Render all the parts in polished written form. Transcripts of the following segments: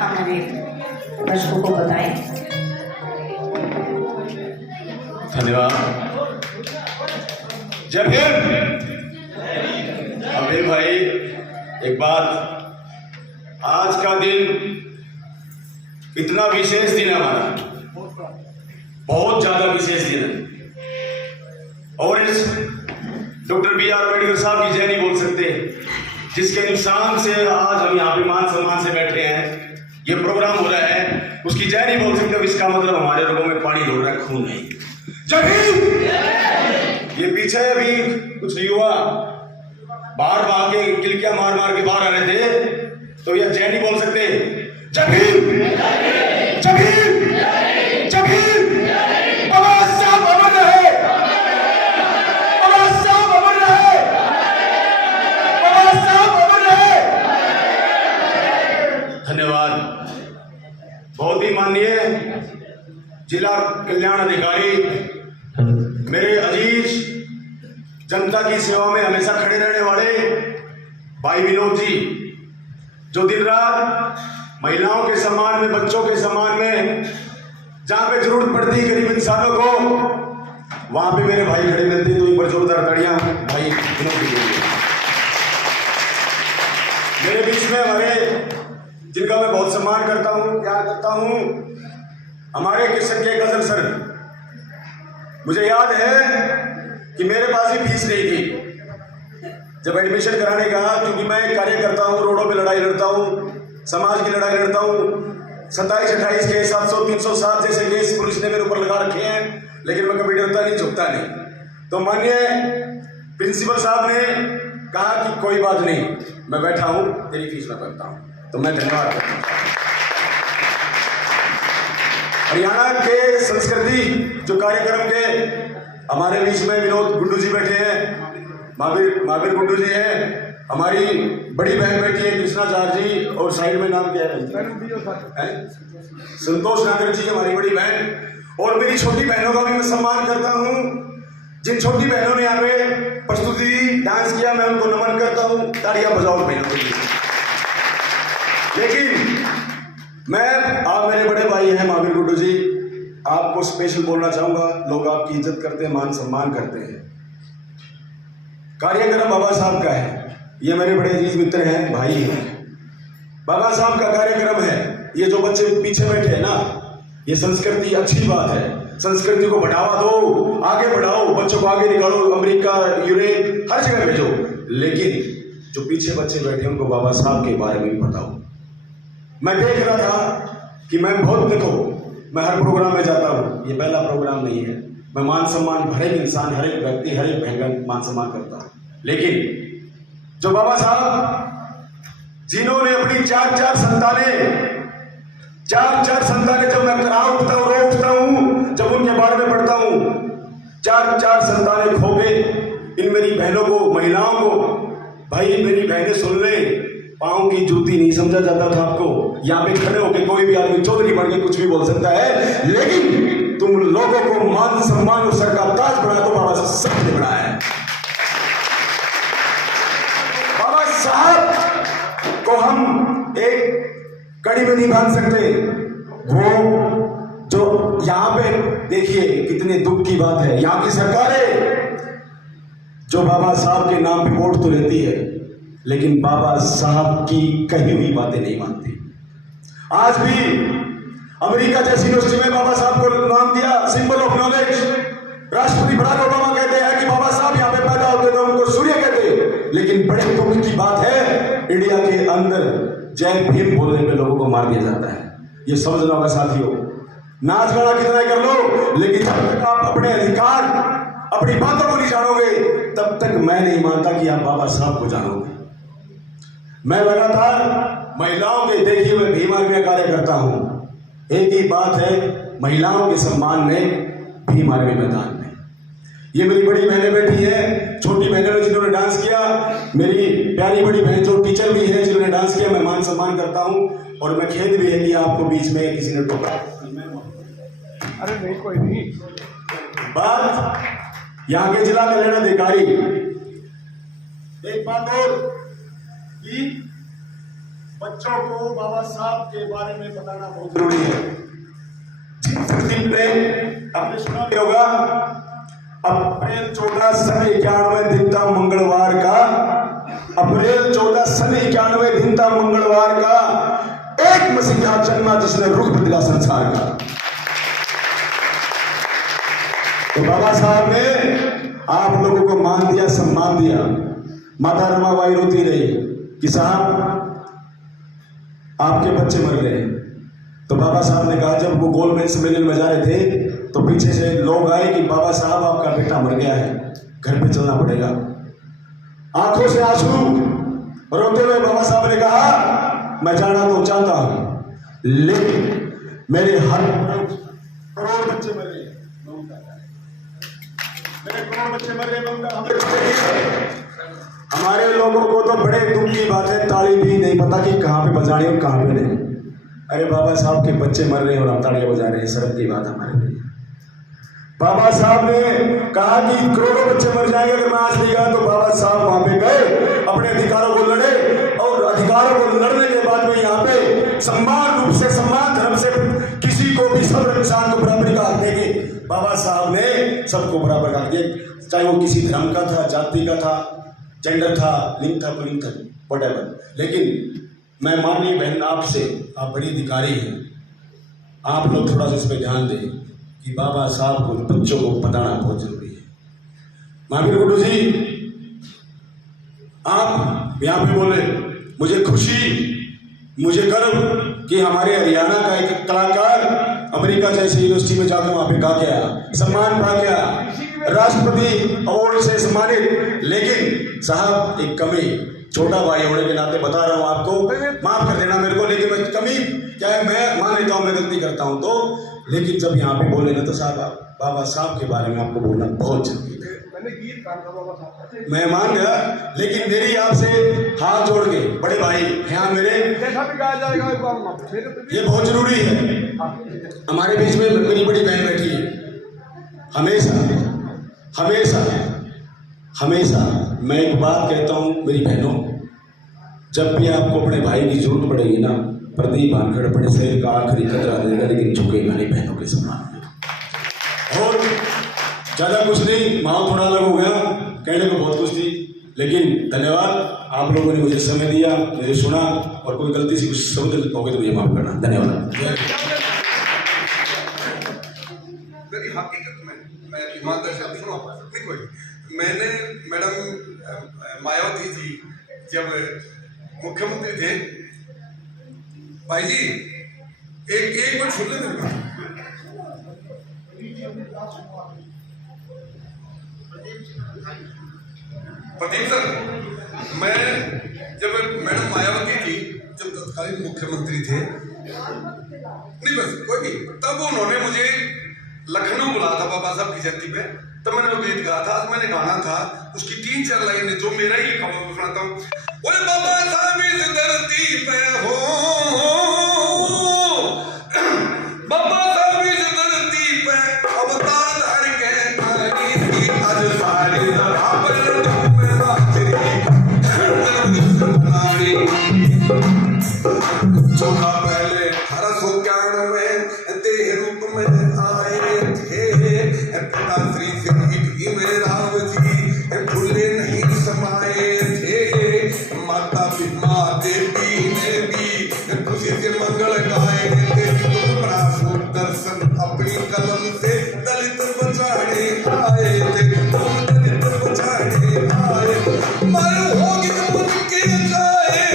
हमारे दर्शकों को बताएं। धन्यवाद। जय भीम। अभी भाई एक बात, आज का दिन इतना विशेष दिन है हमारा, बहुत ज्यादा विशेष दिन है। और इस डॉक्टर बी आर अम्बेडकर साहब की जय नहीं बोल सकते, जिसके इंसान से आज हम यहाँ पे मान सम्मान से बैठे हैं, ये प्रोग्राम हो रहा है, उसकी जय नहीं बोल सकते। इसका मतलब हमारे लोगों में पानी दौड़ रहा है, खून नहीं। जय भीम। ये पीछे अभी कुछ युवा बाहर भाग के किलकियां मार मार के बाहर आ रहे थे, तो ये जय नहीं बोल सकते। जय भीम, जय भीम, जय भीम। बाबा साहब अमर रहे, बाबा साहब अमर रहे, बाबा साहब अमर रहे। धन्यवाद। बहुत ही माननीय जिला कल्याण अधिकारी, मेरे अजीज जनता की सेवा में हमेशा खड़े रहने वाले भाई विनोद जी, जो दिन रात महिलाओं के सम्मान में, बच्चों के सम्मान में, जहां पे जरूरत पड़ती है गरीब इंसानों को, वहां पे मेरे भाई खड़े रहते। तो एक बार जोरदार ताड़ियां भाई विनोद जी। मेरे बीच में हमारे, जिनका मैं बहुत सम्मान करता हूं, प्यार करता हूं, हमारे किशन के गजल सर। मुझे याद है कि मेरे पास भी फीस नहीं थी जब एडमिशन कराने का, क्योंकि मैं एक कार्य करता हूँ, रोडों पे लड़ाई लड़ता हूँ, समाज की लड़ाई लड़ता हूँ। 27-28 केस, 700, 307 जैसे केस पुलिस ने मेरे ऊपर लगा रखे हैं, लेकिन मैं कभी डरता नहीं, झुकता नहीं। तो माननीय प्रिंसिपल साहब ने कहा कि कोई बात नहीं, मैं बैठा हूँ, तेरी फीस मैं भरता हूँ। तो मैं धन्यवाद करता हूँ। हरियाणा के संस्कृति जो कार्यक्रम के हमारे बीच में विनोद गुड्डू जी बैठे हैं, महावीर गुड्डू जी हैं, हमारी बड़ी बहन बैठी है कृष्णाचार्य जी, और साइड में नाम क्या है, संतोष नागर जी, हमारी बड़ी बहन। और मेरी छोटी बहनों का भी मैं सम्मान करता हूँ। जिन छोटी बहनों ने यहाँ पे प्रस्तुति डांस किया, मैं उनको नमन करता हूँ। तालियां बजाओ बहनों के लिए। लेकिन मैं, आप मेरे बड़े भाई हैं महावीर गुड्डू जी, आपको स्पेशल बोलना चाहूंगा। लोग आपकी इज्जत करते हैं, मान सम्मान करते हैं। कार्यक्रम बाबा साहब का है, ये मेरे बड़े अजीज मित्र हैं, भाई हैं। बाबा साहब का कार्यक्रम है। ये जो बच्चे पीछे बैठे हैं ना, ये संस्कृति अच्छी बात है। संस्कृति को बढ़ावा दो, आगे बढ़ाओ, बच्चों को आगे निकालो, अमेरिका, यूरोप, हर जगह भेजो। लेकिन जो पीछे बच्चे बैठे हैं, उनको बाबा साहब के बारे में भी बताओ। मैं देख रहा था कि मैं बहुत, देखो मैं हर प्रोग्राम में जाता हूँ, ये पहला प्रोग्राम नहीं है। मैं मान सम्मान हर एक इंसान, हर एक व्यक्ति, हर एक बहन का मान सम्मान करता हूँ। लेकिन जो बाबा साहब, जिन्होंने अपनी चार चार संतानें, जब मैं रो उठता हूँ, जब उनके बारे में पढ़ता हूँ, चार संतानें खो गए। इन मेरी बहनों को, महिलाओं को, भाई मेरी बहनें सुन ले, पाँव की जूती नहीं समझा जाता था आपको। यहाँ पे खड़े होकर कोई भी आदमी चौधरी बन के कुछ भी बोल सकता है, लेकिन तुम लोगों को मान सम्मान और सर का ताज बढ़ा तो बाबा साहब ने बढ़ाया है। बाबा साहब को हम एक कड़ी में नहीं बांध सकते। वो जो यहाँ पे देखिए, कितने दुख की बात है, यहाँ की सरकारें जो बाबा साहब के नाम पे वोट तो लेती है, लेकिन बाबा साहब की कही हुई बातें नहीं मानती। आज भी अमेरिका जैसी यूनिवर्सिटी में बाबा साहब को नाम दिया, सिंबल ऑफ नॉलेज। राष्ट्रपति बराक ओबामा कहते हैं कि बाबा साहब यहाँ पे पैदा होते थे, उनको सूर्य कहते। लेकिन बड़े दुख की बात है, इंडिया के अंदर जय भीम बोलने पे लोगों को मार दिया जाता है। ये समझना होगा साथियों। नाच गाना कितना कर लो, लेकिन जब तक आप अपने अधिकार, अपनी बातों को नहीं जानोगे, तब तक मैं नहीं मानता कि आप बाबा साहब को जानोगे। मैं लगातार महिलाओं के, देखिए मैं भीम आर्मी में कार्य करता हूं। एक ही बात है, महिलाओं के सम्मान में भीम आर्मी मैदान में। ये मेरी बड़ी बहनें बैठी है, छोटी बहनें ने जिन्होंने डांस किया, मेरी प्यारी बड़ी बहन जो टीचर भी है जिन्होंने डांस किया, मैं मान सम्मान करता हूं। और मैं खेद भी है कि आपको बीच में किसी ने टोका। अरे नहीं, कोई नहीं। बात यहाँ के जिला कल्याण अधिकारी, एक बात और कि बच्चों को बाबा साहब के बारे में बताना बहुत जरूरी है। आपने सुना भी होगा, अप्रैल 14 सन 91 दिन था मंगलवार का, अप्रैल 14 सन 91 दिन था मंगलवार का, एक मसीहा जन्मा जिसने रुख बदला संसार का। तो बाबा साहब ने आप लोगों को मान दिया, सम्मान दिया। माता रमाबाई रोती रही कि साहब आपके बच्चे मर गए। तो बाबा साहब ने कहा, जब वो गोलमेज सम्मेलन में जा रहे थे तो पीछे से लोग आए कि बाबा साहब आपका बेटा मर गया है, घर पे चलना पड़ेगा। आंखों से आंसू रोते हुए बाबा साहब ने कहा, मैं जाना तो चाहता हूं लेकिन मेरे हर करोड़ बच्चे मर गए, मेरे करोड़ बच्चे मर गए। हमारे लोगों को तो बड़े दुख की बात है, ताली भी नहीं पता कि कहाँ पे बजानी और कहाँ पे नहीं। अरे बाबा साहब के बच्चे मर रहे हैं और हम तालियां बजा रहे हैं, शर्म की बात हमारे लिए। बाबा साहब ने कहा कि करोड़ों बच्चे मर जाएंगे अगर मैं आज नहीं गया। तो बाबा साहब वहां पे गए, अपने अधिकारों को लड़े और अधिकारों को लड़ने के बाद में यहाँ पे सम्मान रूप से, सम्मान धर्म से किसी को भी, सब इंसान को बराबरी का हक देंगे। बाबा साहब ने सबको बराबर का हक दिया, चाहे वो किसी धर्म का था, जाति का था, जेंडर था, लिंग था, पुलिंग था, व्हाटएवर। लेकिन मैं माननीय बहन आपसे, आप बड़ी अधिकारी हैं, आप लोग थोड़ा सा इस पर ध्यान दें कि बाबा साहब को बच्चों को बताना बहुत जरूरी है। महावीर गुड्डू जी, आप यहाँ पे बोले, मुझे खुशी, मुझे गर्व कि हमारे हरियाणा का एक कलाकार अमेरिका जैसे यूनिवर्सिटी में जाकर वहाँ पे गा के आया, सम्मान पा के आया, राष्ट्रपति अवार्ड से सम्मानित। लेकिन साहब एक कमी, छोटा भाई होने के नाते बता रहा हूँ आपको, माफ कर देना मेरे को, लेकिन मैं कमी क्या है, मैं मान लेता हूँ मैं गलती करता हूँ तो, लेकिन जब यहाँ पे बोले ना तो साहब बाबा साहब के बारे में आपको बोलना बहुत जरूरी है। मैंने गीत गाया था बाबा साहब, मैं मान गया, लेकिन मेरी आपसे हाथ जोड़ के, बड़े भाई यहाँ मेरे, जैसा भी गाया जाएगा ये बहुत जरूरी है। हमारे बीच में मेरी बड़ी बहन बैठी है, हमेशा हमेशा हमेशा मैं एक बात कहता हूँ मेरी बहनों, जब भी आपको अपने भाई की जरूरत पड़ेगी ना, प्रदीप वानखड़े अपने शरीर का आखिरी कतरा देगा, लेकिन झुकेगा नहीं बहनों के सम्मान में। और ज़्यादा कुछ नहीं, माहौल थोड़ा अलग हो गया, कहने को बहुत कुछ थी, लेकिन धन्यवाद आप लोगों ने मुझे समय दिया, मुझे सुना, और कोई गलती से कुछ शब्द हो गए तो मुझे माफ करना। धन्यवाद। मेरी हकीकत में मैं ईमानदार से सुनो, नहीं कोई, मैंने मैडम मायावती जी जब मुख्यमंत्री थे, भाई जी एक मिनट सुन ले मेरे को। प्रदीप सर, मैं जब मैडम मायावती जी जब तत्कालीन मुख्यमंत्री थे, नहीं बस कोई नहीं, तब उन्होंने मुझे लखनऊ बुलाया था बाबा साहब की जयंती पे, तब मैंने वो गीत गाया था। आज मैंने गाना था, उसकी 3-4 लाइनें जो मेरा ही लिखा हुआ सुनाता हूँ। बोले बाबा साहब इस धरती पे हो, बाबा साहब इस धरती पे अवतार धर के आई थी, आज सारी जगह पर मेरा चौथा पहले 1891 तेरे रूप में आए थे, पिता श्री सिंह में राम जी भूले नहीं समाये थे, माता भीमा देवी ने भी खुशी से मंगल गाए थे। तुम प्रासूर दर्शन अपनी कलम से दलित बचाने आए थे, तुम दलित बचाने आए, मर होगी उनके जाए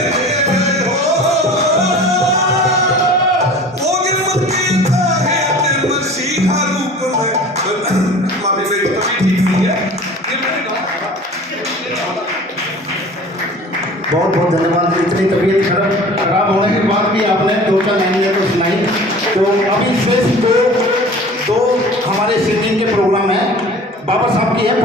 मसीहा रूप में। माफी मेरी तभी ठीक नहीं है, ये मैंने कहा। बहुत बहुत धन्यवाद। इतनी